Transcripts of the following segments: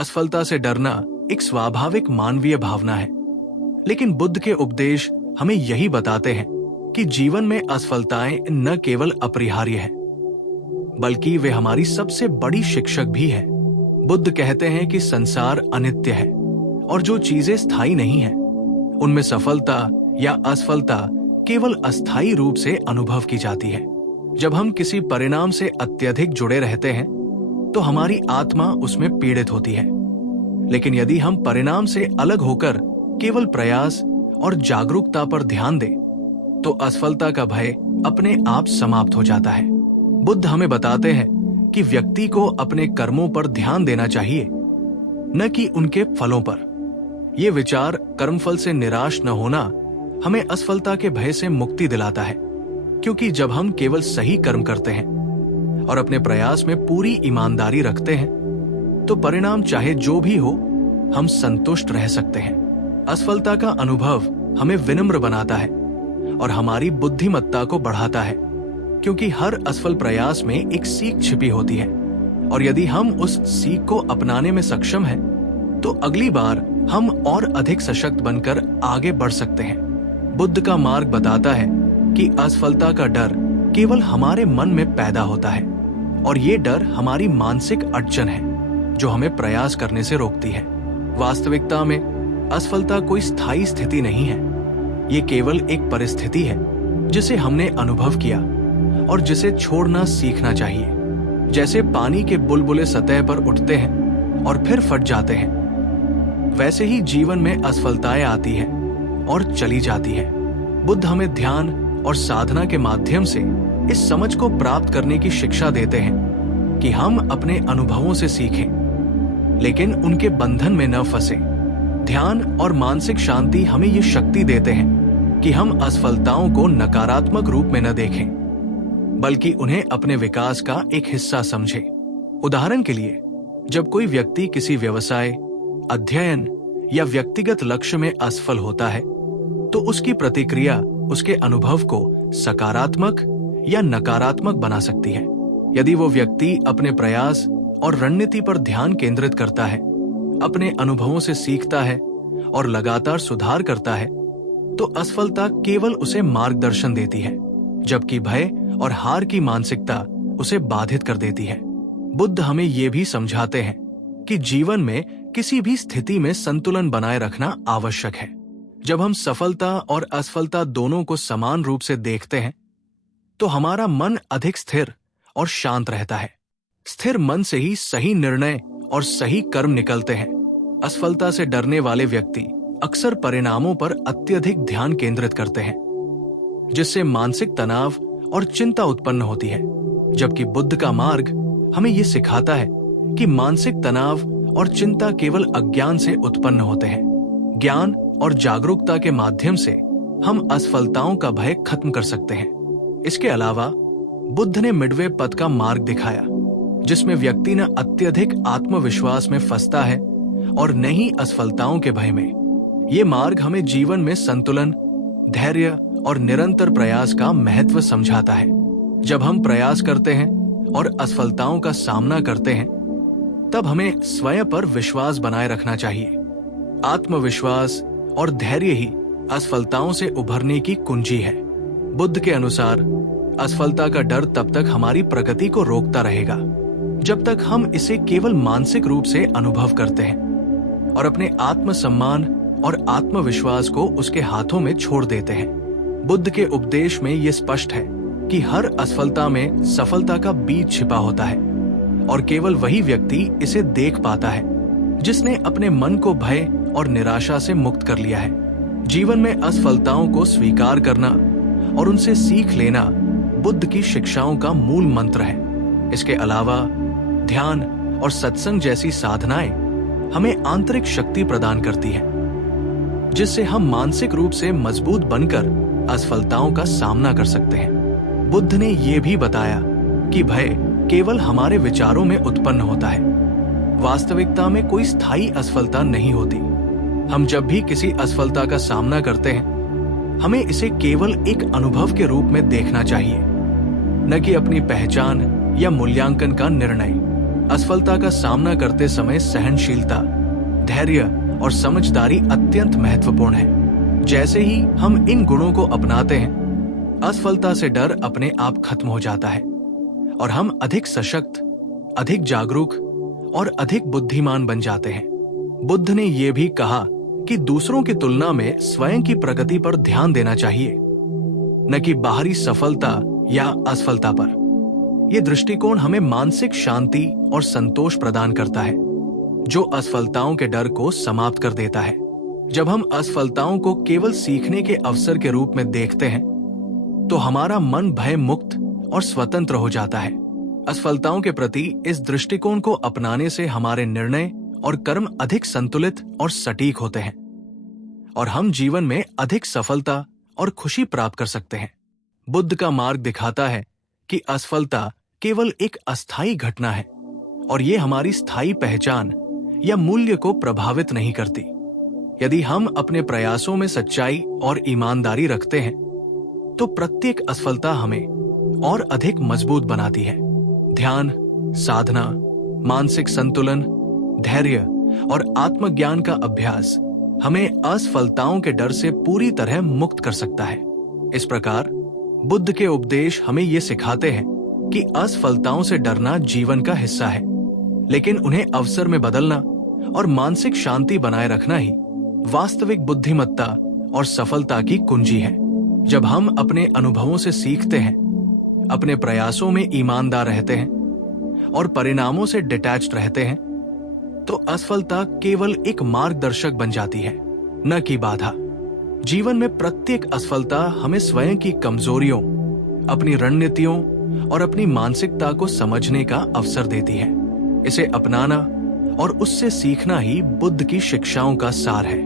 असफलता से डरना एक स्वाभाविक मानवीय भावना है, लेकिन बुद्ध के उपदेश हमें यही बताते हैं कि जीवन में असफलताएं न केवल अपरिहार्य हैं, बल्कि वे हमारी सबसे बड़ी शिक्षक भी हैं। बुद्ध कहते हैं कि संसार अनित्य है और जो चीजें स्थायी नहीं हैं, उनमें सफलता या असफलता केवल अस्थायी रूप से अनुभव की जाती है। जब हम किसी परिणाम से अत्यधिक जुड़े रहते हैं तो हमारी आत्मा उसमें पीड़ित होती है, लेकिन यदि हम परिणाम से अलग होकर केवल प्रयास और जागरूकता पर ध्यान दें तो असफलता का भय अपने आप समाप्त हो जाता है। बुद्ध हमें बताते हैं कि व्यक्ति को अपने कर्मों पर ध्यान देना चाहिए, न कि उनके फलों पर। ये विचार कर्मफल से निराश न होना हमें असफलता के भय से मुक्ति दिलाता है, क्योंकि जब हम केवल सही कर्म करते हैं और अपने प्रयास में पूरी ईमानदारी रखते हैं तो परिणाम चाहे जो भी हो, हम संतुष्ट रह सकते हैं। असफलता का अनुभव हमें विनम्र बनाता है और हमारी बुद्धिमत्ता को बढ़ाता है, क्योंकि हर असफल प्रयास में एक सीख छिपी होती है और यदि हम उस सीख को अपनाने में सक्षम हैं तो अगली बार हम और अधिक सशक्त बनकर आगे बढ़ सकते हैं। बुद्ध का मार्ग बताता है कि असफलता का डर केवल हमारे मन में पैदा होता है और ये डर हमारी मानसिक अड़चन है जो हमें प्रयास करने से रोकती है। वास्तविकता में असफलता कोई स्थायी स्थिति नहीं है, ये केवल एक परिस्थिति है जिसे हमने अनुभव किया और जिसे छोड़ना सीखना चाहिए। जैसे पानी के बुलबुले सतह पर उठते हैं और फिर फट जाते हैं, वैसे ही जीवन में असफलताएं आती हैं और चली जाती हैं। बुद्ध हमें ध्यान और साधना के माध्यम से इस समझ को प्राप्त करने की शिक्षा देते हैं कि हम अपने अनुभवों से सीखें, लेकिन उनके बंधन में न फंसे। ध्यान और मानसिक शांति हमें ये शक्ति देते हैं कि हम असफलताओं को नकारात्मक रूप में न देखें, बल्कि उन्हें अपने विकास का एक हिस्सा समझें। उदाहरण के लिए, जब कोई व्यक्ति किसी व्यवसाय, अध्ययन या व्यक्तिगत लक्ष्य में असफल होता है तो उसकी प्रतिक्रिया उसके अनुभव को सकारात्मक या नकारात्मक बना सकती है। यदि वो व्यक्ति अपने प्रयास और रणनीति पर ध्यान केंद्रित करता है, अपने अनुभवों से सीखता है और लगातार सुधार करता है, तो असफलता केवल उसे मार्गदर्शन देती है, जबकि भय और हार की मानसिकता उसे बाधित कर देती है। बुद्ध हमें ये भी समझाते हैं कि जीवन में किसी भी स्थिति में संतुलन बनाए रखना आवश्यक है। जब हम सफलता और असफलता दोनों को समान रूप से देखते हैं तो हमारा मन अधिक स्थिर और शांत रहता है। स्थिर मन से ही सही निर्णय और सही कर्म निकलते हैं। असफलता से डरने वाले व्यक्ति अक्सर परिणामों पर अत्यधिक ध्यान केंद्रित करते हैं, जिससे मानसिक तनाव और चिंता उत्पन्न होती है, जबकि बुद्ध का मार्ग हमें ये सिखाता है कि मानसिक तनाव और चिंता केवल अज्ञान से उत्पन्न होते हैं। ज्ञान और जागरूकता के माध्यम से हम असफलताओं का भय खत्म कर सकते हैं। इसके अलावा बुद्ध ने मिडवे पथ का मार्ग दिखाया, जिसमें व्यक्ति न अत्यधिक आत्मविश्वास में फंसता है और न ही असफलताओं के भय में। ये मार्ग हमें जीवन में संतुलन, धैर्य और निरंतर प्रयास का महत्व समझाता है। जब हम प्रयास करते हैं और असफलताओं का सामना करते हैं, तब हमें स्वयं पर विश्वास बनाए रखना चाहिए। आत्मविश्वास और धैर्य ही असफलताओं से उभरने की कुंजी है। बुद्ध के अनुसार असफलता का डर तब तक हमारी प्रगति को रोकता रहेगा जब तक हम इसे केवल मानसिक रूप से अनुभव करते हैं और अपने आत्मसम्मान और आत्मविश्वास को उसके हाथों में छोड़ देते हैं। बुद्ध के उपदेश में यह स्पष्ट है कि हर असफलता में सफलता का बीज छिपा होता है और केवल वही व्यक्ति इसे देख पाता है जिसने अपने मन को भय और निराशा से मुक्त कर लिया है। जीवन में असफलताओं को स्वीकार करना और उनसे सीख लेना बुद्ध की शिक्षाओं का मूल मंत्र है। इसके अलावा ध्यान और सत्संग जैसी साधनाएं हमें आंतरिक शक्ति प्रदान करती है, जिससे हम मानसिक रूप से मजबूत बनकर असफलताओं का सामना कर सकते हैं। बुद्ध ने यह भी बताया कि भय केवल हमारे विचारों में उत्पन्न होता है। वास्तविकता में कोई स्थायी असफलता नहीं होती। हम जब भी किसी असफलता का सामना करते हैं, हमें इसे केवल एक अनुभव के रूप में देखना चाहिए, न कि अपनी पहचान या मूल्यांकन का निर्णय। असफलता का सामना करते समय सहनशीलता, धैर्य और समझदारी अत्यंत महत्वपूर्ण है। जैसे ही हम इन गुणों को अपनाते हैं, असफलता से डर अपने आप खत्म हो जाता है और हम अधिक सशक्त, अधिक जागरूक और अधिक बुद्धिमान बन जाते हैं। बुद्ध ने यह भी कहा कि दूसरों की तुलना में स्वयं की प्रगति पर ध्यान देना चाहिए, न कि बाहरी सफलता या असफलता पर। यह दृष्टिकोण हमें मानसिक शांति और संतोष प्रदान करता है, जो असफलताओं के डर को समाप्त कर देता है। जब हम असफलताओं को केवल सीखने के अवसर के रूप में देखते हैं, तो हमारा मन भय मुक्त और स्वतंत्र हो जाता है। असफलताओं के प्रति इस दृष्टिकोण को अपनाने से हमारे निर्णय और कर्म अधिक संतुलित और सटीक होते हैं और हम जीवन में अधिक सफलता और खुशी प्राप्त कर सकते हैं। बुद्ध का मार्ग दिखाता है कि असफलता केवल एक अस्थायी घटना है और ये हमारी स्थायी पहचान या मूल्य को प्रभावित नहीं करती। यदि हम अपने प्रयासों में सच्चाई और ईमानदारी रखते हैं, तो प्रत्येक असफलता हमें और अधिक मजबूत बनाती है। ध्यान, साधना, मानसिक संतुलन, धैर्य और आत्मज्ञान का अभ्यास हमें असफलताओं के डर से पूरी तरह मुक्त कर सकता है। इस प्रकार बुद्ध के उपदेश हमें ये सिखाते हैं कि असफलताओं से डरना जीवन का हिस्सा है, लेकिन उन्हें अवसर में बदलना और मानसिक शांति बनाए रखना ही वास्तविक बुद्धिमत्ता और सफलता की कुंजी है। जब हम अपने अनुभवों से सीखते हैं, अपने प्रयासों में ईमानदार रहते हैं और परिणामों से डिटैच्ड रहते हैं, तो असफलता केवल एक मार्गदर्शक बन जाती है, न कि बाधा। जीवन में प्रत्येक असफलता हमें स्वयं की कमजोरियों, अपनी रणनीतियों और अपनी मानसिकता को समझने का अवसर देती है। इसे अपनाना और उससे सीखना ही बुद्ध की शिक्षाओं का सार है।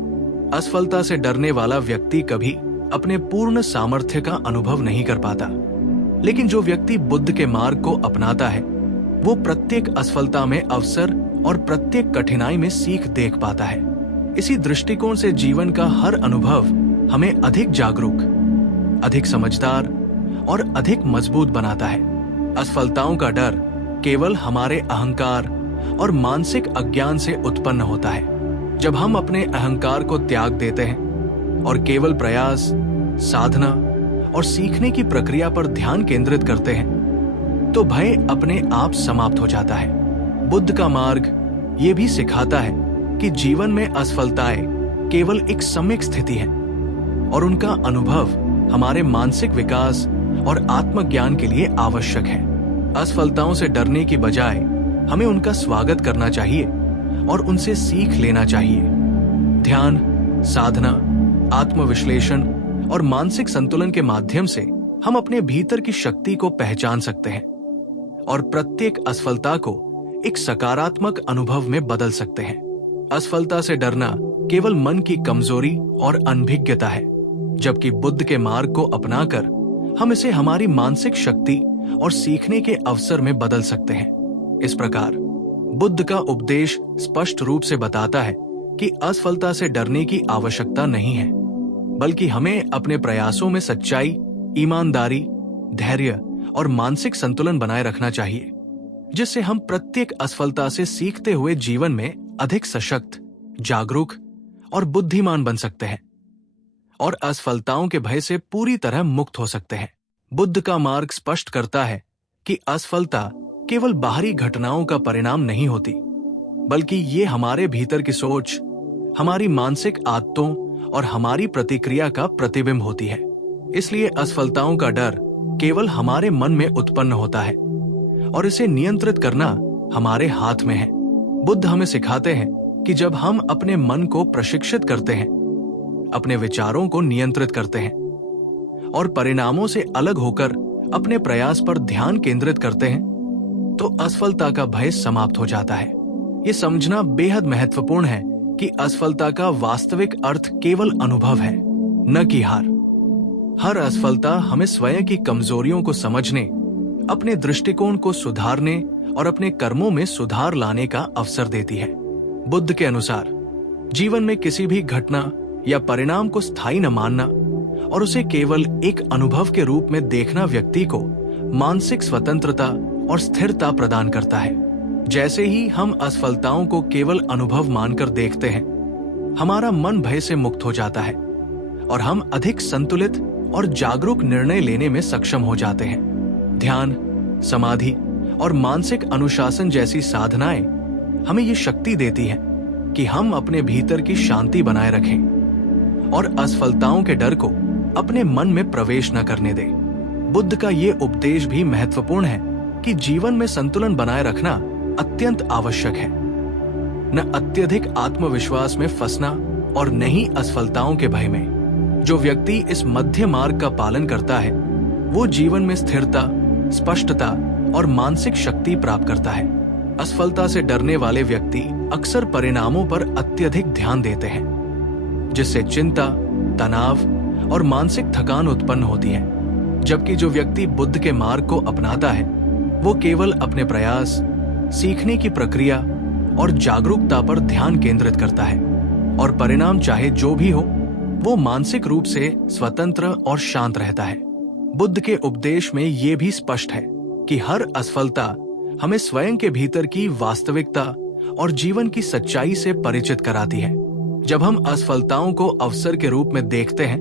असफलता से डरने वाला व्यक्ति कभी अपने पूर्ण सामर्थ्य का अनुभव नहीं कर पाता, लेकिन जो व्यक्ति बुद्ध के मार्ग को अपनाता है, वो प्रत्येक असफलता में अवसर और प्रत्येक कठिनाई में सीख देख पाता है। इसी दृष्टिकोण से जीवन का हर अनुभव हमें अधिक जागरूक, अधिक समझदार और अधिक मजबूत बनाता है। असफलताओं का डर केवल हमारे अहंकार और मानसिक अज्ञान से उत्पन्न होता है। जब हम अपने अहंकार को त्याग देते हैं और केवल प्रयास, साधना और सीखने की प्रक्रिया पर ध्यान केंद्रित करते हैं, तो भय अपने आप समाप्त हो जाता है। बुद्ध का मार्ग ये भी सिखाता है कि जीवन में असफलताएं केवल एक सम्यक स्थिति है और उनका अनुभव हमारे मानसिक विकास और आत्मज्ञान के लिए आवश्यक है। असफलताओं से डरने की बजाय हमें उनका स्वागत करना चाहिए और उनसे सीख लेना चाहिए। ध्यान, साधना, आत्मविश्लेषण और मानसिक संतुलन के माध्यम से हम अपने भीतर की शक्ति को पहचान सकते हैं और प्रत्येक असफलता को एक सकारात्मक अनुभव में बदल सकते हैं। असफलता से डरना केवल मन की कमजोरी और अनभिज्ञता है, जबकि बुद्ध के मार्ग को अपनाकर हम इसे हमारी मानसिक शक्ति और सीखने के अवसर में बदल सकते हैं। इस प्रकार बुद्ध का उपदेश स्पष्ट रूप से बताता है कि असफलता से डरने की आवश्यकता नहीं है, बल्कि हमें अपने प्रयासों में सच्चाई, ईमानदारी, धैर्य और मानसिक संतुलन बनाए रखना चाहिए, जिससे हम प्रत्येक असफलता से सीखते हुए जीवन में अधिक सशक्त, जागरूक और बुद्धिमान बन सकते हैं और असफलताओं के भय से पूरी तरह मुक्त हो सकते हैं। बुद्ध का मार्ग स्पष्ट करता है कि असफलता केवल बाहरी घटनाओं का परिणाम नहीं होती, बल्कि ये हमारे भीतर की सोच, हमारी मानसिक आदतों और हमारी प्रतिक्रिया का प्रतिबिंब होती है। इसलिए असफलताओं का डर केवल हमारे मन में उत्पन्न होता है और इसे नियंत्रित करना हमारे हाथ में है। बुद्ध हमें सिखाते हैं कि जब हम अपने मन को प्रशिक्षित करते हैं, अपने विचारों को नियंत्रित करते हैं और परिणामों से अलग होकर अपने प्रयास पर ध्यान केंद्रित करते हैं, तो असफलता का भय समाप्त हो जाता है। ये समझना बेहद महत्वपूर्ण है कि असफलता का वास्तविक अर्थ केवल अनुभव है, न कि हार। हर असफलता हमें स्वयं की कमजोरियों को समझने, अपने दृष्टिकोण को सुधारने और अपने कर्मों में सुधार लाने का अवसर देती है। बुद्ध के अनुसार जीवन में किसी भी घटना या परिणाम को स्थायी न मानना और उसे केवल एक अनुभव के रूप में देखना व्यक्ति को मानसिक स्वतंत्रता और स्थिरता प्रदान करता है। जैसे ही हम असफलताओं को केवल अनुभव मानकर देखते हैं, हमारा मन भय से मुक्त हो जाता है और हम अधिक संतुलित और जागरूक निर्णय लेने में सक्षम हो जाते हैं। ध्यान, समाधि और मानसिक अनुशासन जैसी साधनाएं हमें ये शक्ति देती हैं कि हम अपने भीतर की शांति बनाए रखें और असफलताओं के डर को अपने मन में प्रवेश न करने दें। बुद्ध का ये उपदेश भी महत्वपूर्ण है कि जीवन में संतुलन बनाए रखना अत्यंत आवश्यक है। न अत्यधिक आत्मविश्वास में फंसना और न ही असफलताओं के भय में। जो व्यक्ति इस मध्य मार्ग का पालन करता है, वो जीवन में स्थिरता, स्पष्टता और मानसिक शक्ति प्राप्त करता है। असफलता से डरने वाले व्यक्ति अक्सर परिणामों पर अत्यधिक ध्यान देते हैं, जिससे चिंता, तनाव और मानसिक थकान उत्पन्न होती है। जबकि जो व्यक्ति बुद्ध के मार्ग को अपनाता है, वो केवल अपने प्रयास, सीखने की प्रक्रिया और जागरूकता पर ध्यान केंद्रित करता है और परिणाम चाहे जो भी हो, वो मानसिक रूप से स्वतंत्र और शांत रहता है। बुद्ध के उपदेश में ये भी स्पष्ट है कि हर असफलता हमें स्वयं के भीतर की वास्तविकता और जीवन की सच्चाई से परिचित कराती है। जब हम असफलताओं को अवसर के रूप में देखते हैं,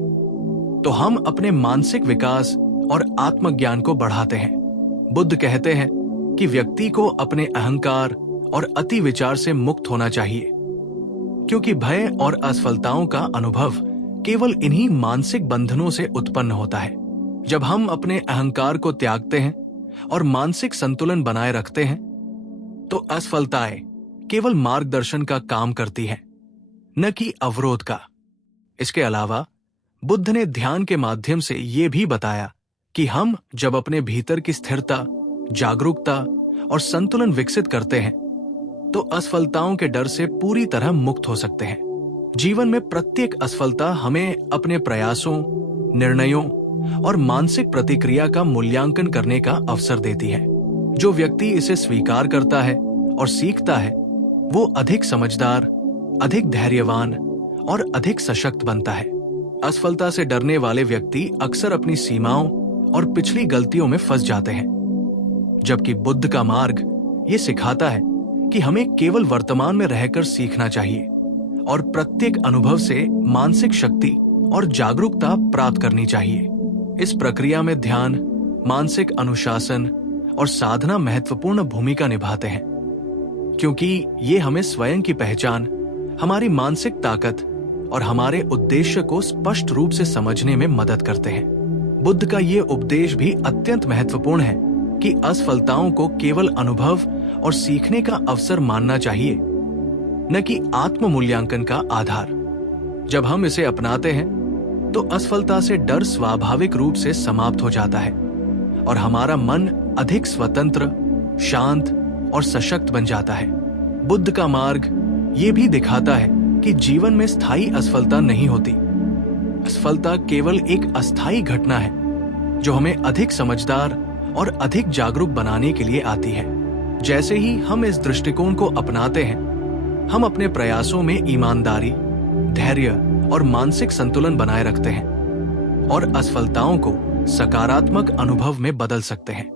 तो हम अपने मानसिक विकास और आत्मज्ञान को बढ़ाते हैं। बुद्ध कहते हैं कि व्यक्ति को अपने अहंकार और अति विचार से मुक्त होना चाहिए, क्योंकि भय और असफलताओं का अनुभव केवल इन्हीं मानसिक बंधनों से उत्पन्न होता है। जब हम अपने अहंकार को त्यागते हैं और मानसिक संतुलन बनाए रखते हैं, तो असफलताएं केवल मार्गदर्शन का काम करती हैं, न कि अवरोध का। इसके अलावा बुद्ध ने ध्यान के माध्यम से ये भी बताया कि हम जब अपने भीतर की स्थिरता, जागरूकता और संतुलन विकसित करते हैं, तो असफलताओं के डर से पूरी तरह मुक्त हो सकते हैं। जीवन में प्रत्येक असफलता हमें अपने प्रयासों, निर्णयों और मानसिक प्रतिक्रिया का मूल्यांकन करने का अवसर देती है। जो व्यक्ति इसे स्वीकार करता है और सीखता है, वो अधिक समझदार, अधिक धैर्यवान और अधिक सशक्त बनता है। असफलता से डरने वाले व्यक्ति अक्सर अपनी सीमाओं और पिछली गलतियों में फंस जाते हैं, जबकि बुद्ध का मार्ग ये सिखाता है कि हमें केवल वर्तमान में रहकर सीखना चाहिए और प्रत्येक अनुभव से मानसिक शक्ति और जागरूकता प्राप्त करनी चाहिए। इस प्रक्रिया में ध्यान, मानसिक अनुशासन और साधना महत्वपूर्ण भूमिका निभाते हैं, क्योंकि ये हमें स्वयं की पहचान, हमारी मानसिक ताकत और हमारे उद्देश्य को स्पष्ट रूप से समझने में मदद करते हैं। बुद्ध का ये उपदेश भी अत्यंत महत्वपूर्ण है कि असफलताओं को केवल अनुभव और सीखने का अवसर मानना चाहिए, न कि आत्म मूल्यांकन का आधार। जब हम इसे अपनाते हैं, तो असफलता से डर स्वाभाविक रूप से समाप्त हो जाता है और हमारा मन अधिक स्वतंत्र, शांत और सशक्त बन जाता है। बुद्ध का मार्ग ये भी दिखाता है कि जीवन में स्थायी असफलता नहीं होती। असफलता केवल एक अस्थायी घटना है, जो हमें अधिक समझदार और अधिक जागरूक बनाने के लिए आती है। जैसे ही हम इस दृष्टिकोण को अपनाते हैं, हम अपने प्रयासों में ईमानदारी, धैर्य और मानसिक संतुलन बनाए रखते हैं और असफलताओं को सकारात्मक अनुभव में बदल सकते हैं।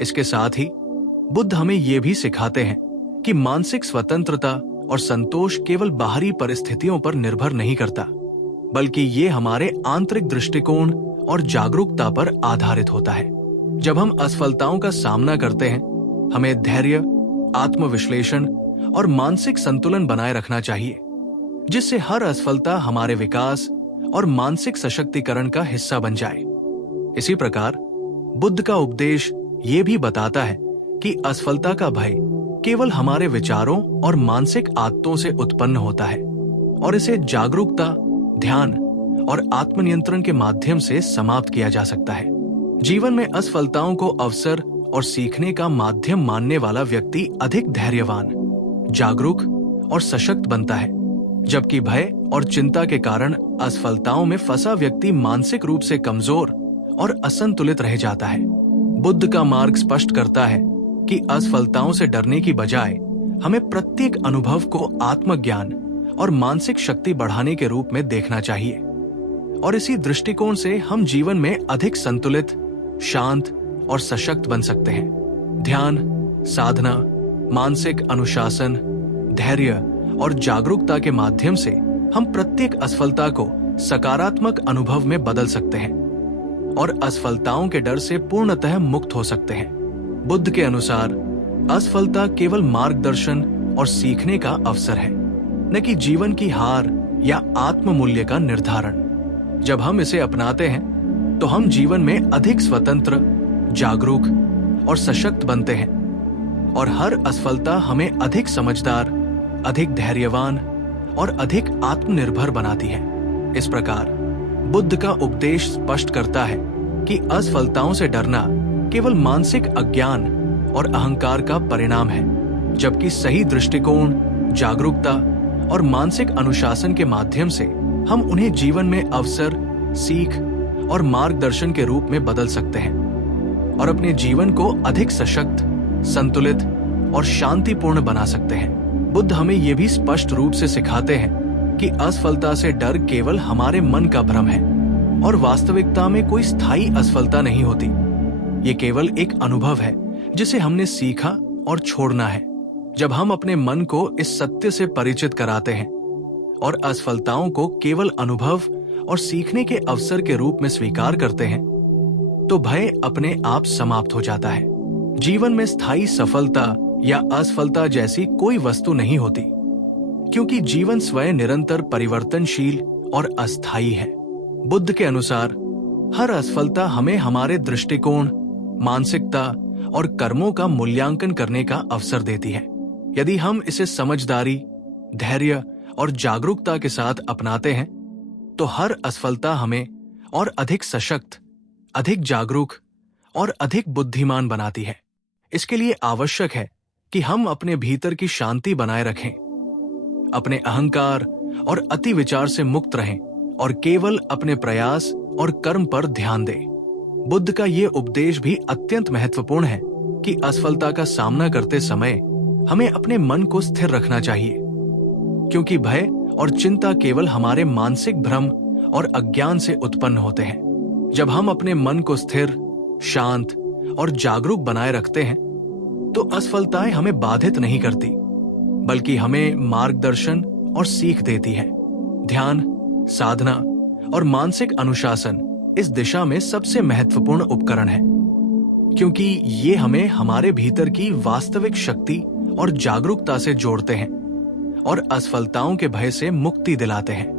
इसके साथ ही बुद्ध हमें ये भी सिखाते हैं कि मानसिक स्वतंत्रता और संतोष केवल बाहरी परिस्थितियों पर निर्भर नहीं करता, बल्कि ये हमारे आंतरिक दृष्टिकोण और जागरूकता पर आधारित होता है। जब हम असफलताओं का सामना करते हैं, हमें धैर्य, आत्मविश्लेषण और मानसिक संतुलन बनाए रखना चाहिए, जिससे हर असफलता हमारे विकास और मानसिक सशक्तिकरण का हिस्सा बन जाए। इसी प्रकार बुद्ध का उपदेश ये भी बताता है कि असफलता का भय केवल हमारे विचारों और मानसिक आदतों से उत्पन्न होता है और इसे जागरूकता, ध्यान और आत्मनियंत्रण के माध्यम से समाप्त किया जा सकता है। जीवन में असफलताओं को अवसर और सीखने का माध्यम मानने वाला व्यक्ति अधिक धैर्यवान, जागरूक और सशक्त बनता है, जबकि भय और चिंता के कारण असफलताओं में फंसा व्यक्ति मानसिक रूप से कमजोर और असंतुलित रह जाता है। बुद्ध का मार्ग स्पष्ट करता है कि असफलताओं से डरने की बजाय हमें प्रत्येक अनुभव को आत्मज्ञान और मानसिक शक्ति बढ़ाने के रूप में देखना चाहिए और इसी दृष्टिकोण से हम जीवन में अधिक संतुलित, शांत और सशक्त बन सकते हैं। ध्यान, साधना, मानसिक अनुशासन, धैर्य और जागरूकता के माध्यम से हम प्रत्येक असफलता को सकारात्मक अनुभव में बदल सकते हैं और असफलताओं के डर से पूर्णतः मुक्त हो सकते हैं। बुद्ध के अनुसार असफलता केवल मार्गदर्शन और सीखने का अवसर है, न कि जीवन की हार या आत्म मूल्य का निर्धारण। जब हम इसे अपनाते हैं तो हम जीवन में अधिक स्वतंत्र, जागरूक और सशक्त बनते हैं और हर असफलता हमें अधिक समझदार, अधिक धैर्यवान और अधिक आत्मनिर्भर बनाती है। इस प्रकार बुद्ध का उपदेश स्पष्ट करता है कि असफलताओं से डरना केवल मानसिक अज्ञान और अहंकार का परिणाम है, जबकि सही दृष्टिकोण, जागरूकता और मानसिक अनुशासन के माध्यम से हम उन्हें जीवन में अवसर, सीख और मार्गदर्शन के रूप में बदल सकते हैं और अपने जीवन को अधिक सशक्त, संतुलित और शांतिपूर्ण बना सकते हैं। बुद्ध हमें यह भी स्पष्ट रूप से सिखाते हैं कि असफलता से डर केवल हमारे मन का भ्रम है और वास्तविकता में कोई स्थायी असफलता नहीं होती। ये केवल एक अनुभव है जिसे हमने सीखा और छोड़ना है। जब हम अपने मन को इस सत्य से परिचित कराते हैं और असफलताओं को केवल अनुभव और सीखने के अवसर के रूप में स्वीकार करते हैं, तो भय अपने आप समाप्त हो जाता है। जीवन में स्थायी सफलता या असफलता जैसी कोई वस्तु नहीं होती, क्योंकि जीवन स्वयं निरंतर परिवर्तनशील और अस्थायी है। बुद्ध के अनुसार हर असफलता हमें हमारे दृष्टिकोण, मानसिकता और कर्मों का मूल्यांकन करने का अवसर देती है। यदि हम इसे समझदारी, धैर्य और जागरूकता के साथ अपनाते हैं, तो हर असफलता हमें और अधिक सशक्त, अधिक जागरूक और अधिक बुद्धिमान बनाती है। इसके लिए आवश्यक है कि हम अपने भीतर की शांति बनाए रखें, अपने अहंकार और अति विचार से मुक्त रहें और केवल अपने प्रयास और कर्म पर ध्यान दें। बुद्ध का ये उपदेश भी अत्यंत महत्वपूर्ण है कि असफलता का सामना करते समय हमें अपने मन को स्थिर रखना चाहिए, क्योंकि भय और चिंता केवल हमारे मानसिक भ्रम और अज्ञान से उत्पन्न होते हैं। जब हम अपने मन को स्थिर, शांत और जागरूक बनाए रखते हैं, तो असफलताएं हमें बाधित नहीं करती, बल्कि हमें मार्गदर्शन और सीख देती है। ध्यान, साधना और मानसिक अनुशासन इस दिशा में सबसे महत्वपूर्ण उपकरण है, क्योंकि ये हमें हमारे भीतर की वास्तविक शक्ति और जागरूकता से जोड़ते हैं और असफलताओं के भय से मुक्ति दिलाते हैं।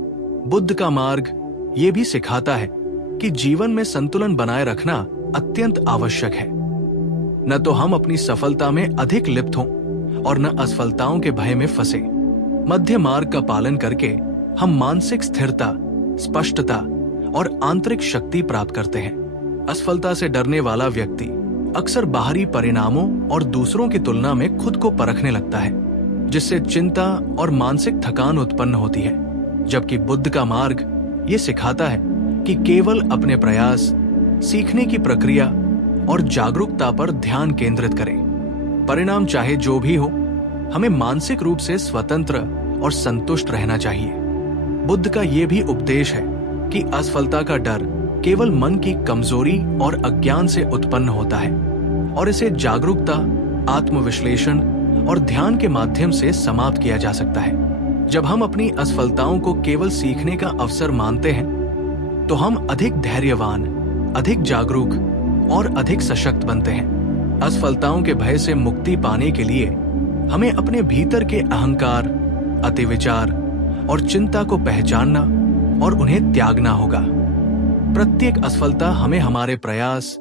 बुद्ध का मार्ग ये भी सिखाता है कि जीवन में संतुलन बनाए रखना अत्यंत आवश्यक है। न तो हम अपनी सफलता में अधिक लिप्त हों और न असफलताओं के भय में फंसे। मध्य मार्ग का पालन करके हम मानसिक स्थिरता, स्पष्टता और आंतरिक शक्ति प्राप्त करते हैं। असफलता से डरने वाला व्यक्ति अक्सर बाहरी परिणामों और दूसरों की तुलना में खुद को परखने लगता है, जिससे चिंता और मानसिक थकान उत्पन्न होती है। जबकि बुद्ध का मार्ग ये सिखाता है कि केवल अपने प्रयास, सीखने की प्रक्रिया और जागरूकता पर ध्यान केंद्रित करें। परिणाम चाहे जो भी हो, हमें मानसिक रूप से स्वतंत्र और संतुष्ट रहना चाहिए। बुद्ध का ये भी उपदेश है कि असफलता का डर केवल मन की कमजोरी और अज्ञान से उत्पन्न होता है और इसे जागरूकता, आत्मविश्लेषण और ध्यान के माध्यम से समाप्त किया जा सकता है। जब हम अपनी असफलताओं को केवल सीखने का अवसर मानते हैं, तो हम अधिक धैर्यवान, अधिक जागरूक और अधिक सशक्त बनते हैं। असफलताओं के भय से मुक्ति पाने के लिए हमें अपने भीतर के अहंकार, अतिविचार और चिंता को पहचानना और उन्हें त्यागना होगा। प्रत्येक असफलता हमें हमारे प्रयास,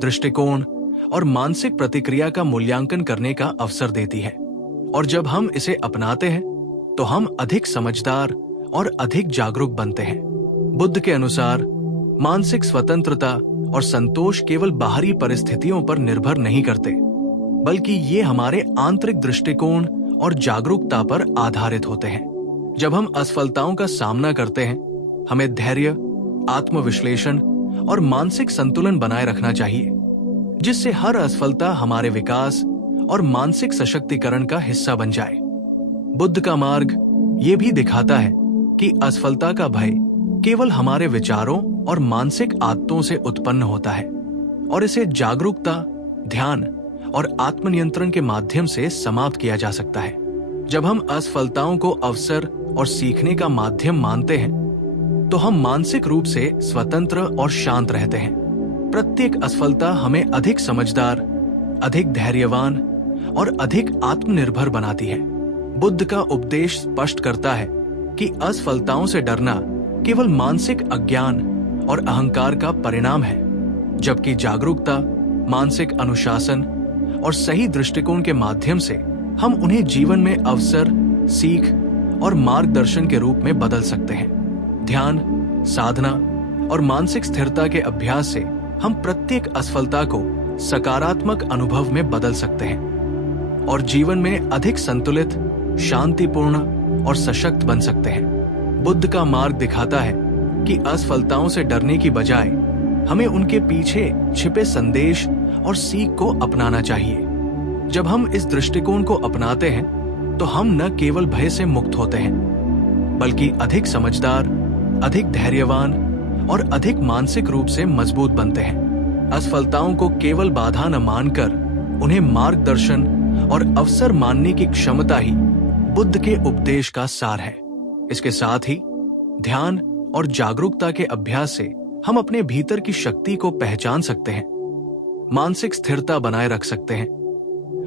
दृष्टिकोण और मानसिक प्रतिक्रिया का मूल्यांकन करने का अवसर देती है, और जब हम इसे अपनाते हैं तो हम अधिक समझदार और अधिक जागरूक बनते हैं। बुद्ध के अनुसार मानसिक स्वतंत्रता और संतोष केवल बाहरी परिस्थितियों पर निर्भर नहीं करते, बल्कि ये हमारे आंतरिक दृष्टिकोण और जागरूकता पर आधारित होते हैं। जब हम असफलताओं का सामना करते हैं, हमें धैर्य, आत्मविश्लेषण और मानसिक संतुलन बनाए रखना चाहिए, जिससे हर असफलता हमारे विकास और मानसिक सशक्तिकरण का हिस्सा बन जाए। बुद्ध का मार्ग ये भी दिखाता है कि असफलता का भय केवल हमारे विचारों और मानसिक आदतों से उत्पन्न होता है और इसे जागरूकता, ध्यान और आत्मनियंत्रण के माध्यम से समाप्त किया जा सकता है। जब हम असफलताओं को अवसर और सीखने का माध्यम मानते हैं, तो हम मानसिक रूप से स्वतंत्र और शांत रहते हैं। प्रत्येक असफलता हमें अधिक समझदार, अधिक धैर्यवान और अधिक आत्मनिर्भर बनाती है। बुद्ध का उपदेश स्पष्ट करता है कि असफलताओं से डरना केवल मानसिक अज्ञान और अहंकार का परिणाम है, जबकि जागरूकता, मानसिक अनुशासन और सही दृष्टिकोण के माध्यम से हम उन्हें जीवन में अवसर, सीख और मार्गदर्शन के रूप में बदल सकते हैं। ध्यान, साधना और मानसिक स्थिरता के अभ्यास से हम प्रत्येक असफलता को सकारात्मक अनुभव में बदल सकते हैं और जीवन में अधिक संतुलित, शांतिपूर्ण और सशक्त बन सकते हैं। बुद्ध का मार्ग दिखाता है कि असफलताओं से डरने की बजाय हमें उनके पीछे छिपे संदेश और सीख को अपनाना चाहिए। जब हम इस दृष्टिकोण को अपनाते हैं, तो हम न केवल भय से मुक्त होते हैं, बल्कि अधिक समझदार, अधिक धैर्यवान और अधिक मानसिक रूप से मजबूत बनते हैं। असफलताओं को केवल बाधा न मानकर उन्हें मार्गदर्शन और अवसर मानने की क्षमता ही बुद्ध के उपदेश का सार है। इसके साथ ही ध्यान और जागरूकता के अभ्यास से हम अपने भीतर की शक्ति को पहचान सकते हैं, मानसिक स्थिरता बनाए रख सकते हैं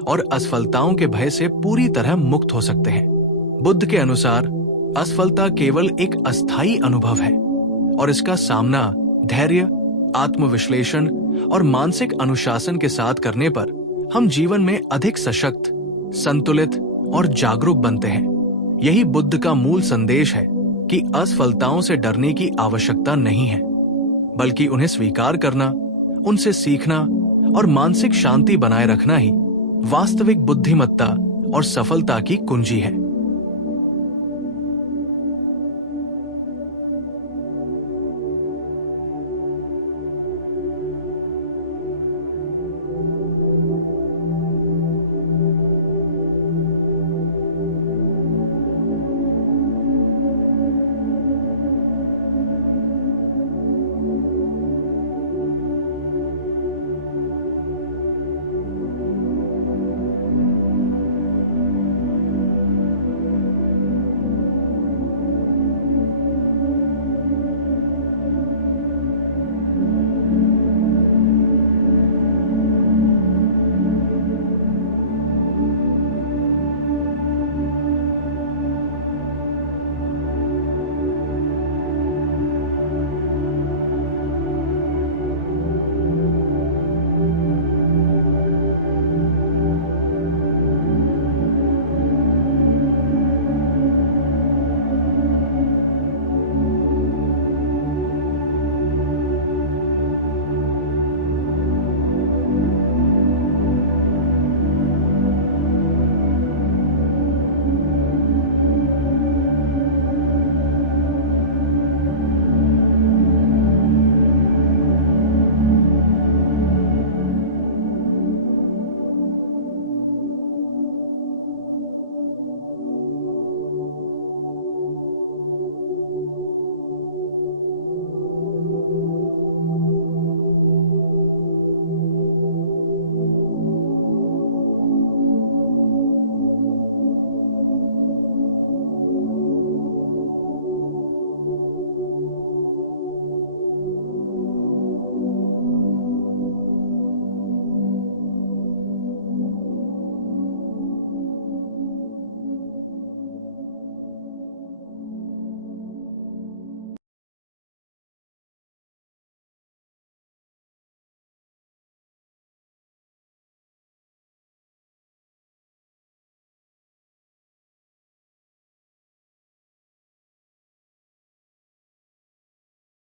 और असफलताओं के भय से पूरी तरह मुक्त हो सकते हैं। बुद्ध के अनुसार असफलता केवल एक अस्थायी अनुभव है और इसका सामना धैर्य, आत्मविश्लेषण और मानसिक अनुशासन के साथ करने पर हम जीवन में अधिक सशक्त, संतुलित और जागरूक बनते हैं। यही बुद्ध का मूल संदेश है कि असफलताओं से डरने की आवश्यकता नहीं है, बल्कि उन्हें स्वीकार करना, उनसे सीखना और मानसिक शांति बनाए रखना ही वास्तविक बुद्धिमत्ता और सफलता की कुंजी है।